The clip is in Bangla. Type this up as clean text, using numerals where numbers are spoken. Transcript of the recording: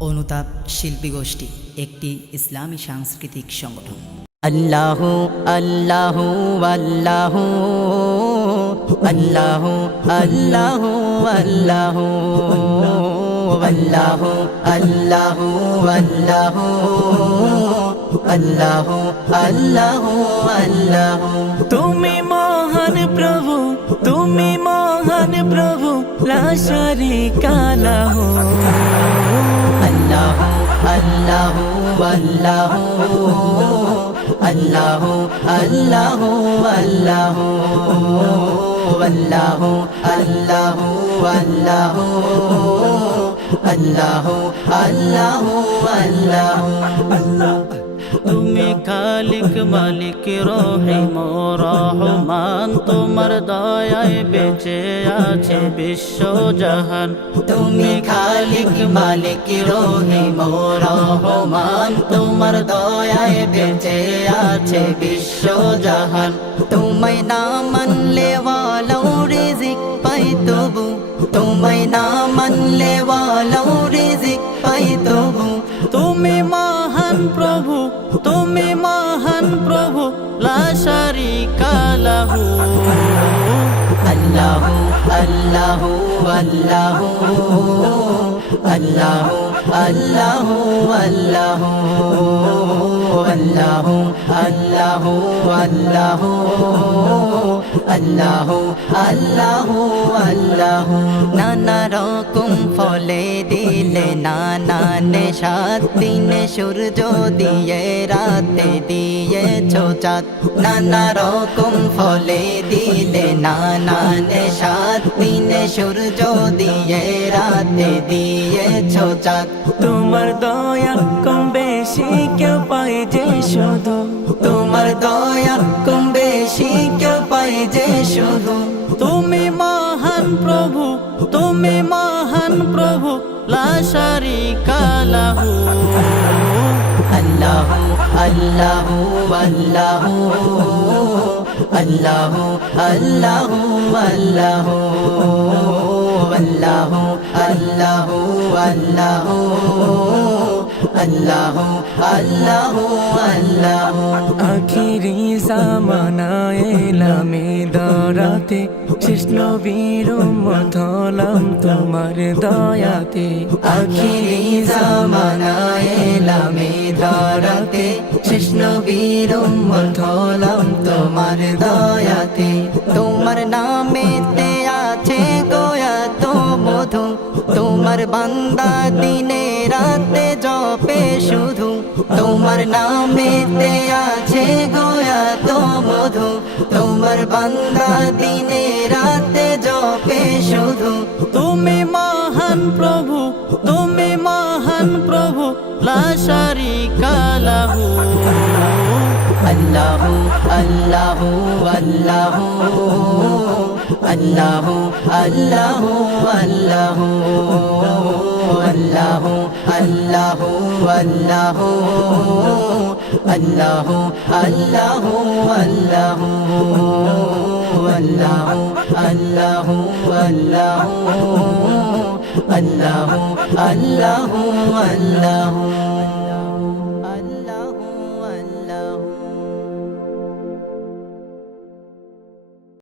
অনুতাপ শিল্পী গোষ্ঠী একটি ইসলামী সাংস্কৃতিক সংগঠন। আল্লাহু আল্লাহু আল্লাহু আল্লাহু আল্লাহু আল্লাহু আল্লাহু আল্লাহু আল্লাহু আল্লাহু আল্লাহু আল্লাহু তুমি মহান প্রভু, তুমি মহান প্রভু, লা শারীকা লাহু। আল্লাহু আল্লাহু আল্লাহু আল্লাহু আল্লাহু আল্লাহু আল্লাহু আল্লাহু আল্লাহু আল্লাহু আল্লাহু আল্লাহু তুমি খালিক মালিক রহিম রহমান, তোমার দয়ায় বেঁচে আছে বিশ্ব জাহান। তুমি খালিক মালিক রহিম রহমান, তোমার দয়ায় বেঁচে আছে বিশ্ব জাহান। তোমায় না মানলে ওয়ালাও রিজিক পাই তবু, তোমায় না মানলে ওয়ালাও রিজিক পাই তবু। তুমি মহান প্রভু, তুমি মহান প্রভু, লা শারীকা লাহু। আল্লাহু আল্লাহু আল্লাহু আল্লাহু আল্লাহু আল্লাহু আল্লাহু আল্লাহু আল্লাহু আল্লাহু আল্লাহু আল্লাহু। নানা রকম ফলে দিলে নানা নেশাদ, দিনে সূর্য দিয়ে রাতে দিয়েছো চাঁদ। নানা রকম ফলে দিলে নানা নেশাদ, দিনে সূর্য দিয়ে রাতে দিয়েছো চাঁদ। তোমার দয়া কম বেশি কেউ পায় যে শুধু, তোমার দয়া কম বেশি কেউ পায় যে শুধু। তুমি মহান প্রভু, তুমি মহান প্রভু, লা শারীকা লাহু। আল্লাহু আল্লাহু আল্লাহু আল্লাহু আল্লাহু আল্লাহু আল্লাহু আল্লাহু আল্লাহু আল্লাহু আল্লাহু আল্লাহু। আখিরি জামানায় এলামে দরাতে, শেষ নবীর উম্মত হলাম তোমার দয়াতে। আখিরি জামানায় এলামে দরাতে, শেষ নবীর উম্মত হলাম তোমার দয়াতে। তোমার নামেতে আছে গোয়া তো মধু, তোমার বান্দা দিনে রাতে জপে শুধু। তোমার নামেতে আছে গোয়া তো মধু, তোমার বান্দা দিনে রাতে জপে শুধু। তুমি মহান প্রভু, তুমি মহান প্রভু, লা শারীকা লাহু। আল্লাহু আল্লাহু আল্লাহু আল্লাহু আল্লাহু আল্লাহু আল্লাহু আল্লাহু আল্লাহু আল্লাহু আল্লাহু আল্লাহু আল্লাহু আল্লাহু আল্লাহু আল্লাহু আল্লাহু আল্লাহু।